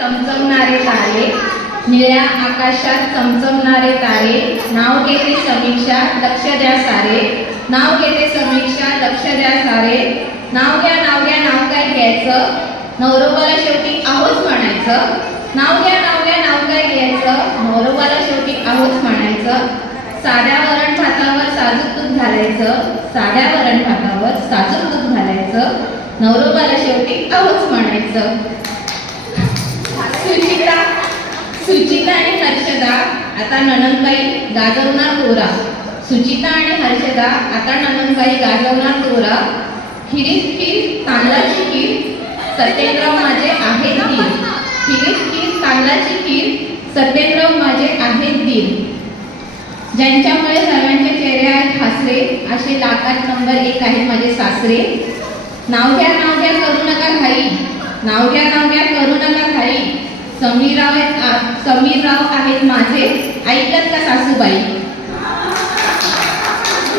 चमचमणारे तारे, निळ्या आकाशात चमचमणारे तारे, नाव घेते समीक्षा लक्ष द्या सारे, नाव घेते समीक्षा लक्ष द्या सारे, नाव घ्या नाव घ्या नाव काय घ्यायचं, नवरोबाला शेवटी आहोच म्हणायचं, नाव घ्या नाव घ्या नाव काय घ्यायचं, नवरोबाला शेवटी आहोच म्हणायचं, साध्या वरण भातावर साजूक तूप घालायचं, साध्या वरण भातावर साजूक तूप घालायचं, नवरोबाला शेवटी आहोच म्हणायचं. सुचिता आणि हर्षदा आता नणंदबाई गाजवणार तोरा, सुचिता आणि हर्षदा आता नणंदबाई गाजवणार तोरा, खिरीत खीर तांदळाची खीर सत्येंद्रराव माझे आहेत धीर, खिरीत खीर तांदळाची खीर सत्येंद्रराव माझे आहेत धीर, ज्यांच्यामुळे सर्वांचे चेहरे आहेत हसरे असे लाखात नंबर 1 आहेत माझे सासरे, नाव घ्या करू नका घाई, नाव घ्या करू नका घाई, समीरराव आहेत माझे, ऐकलत का सासूबाई.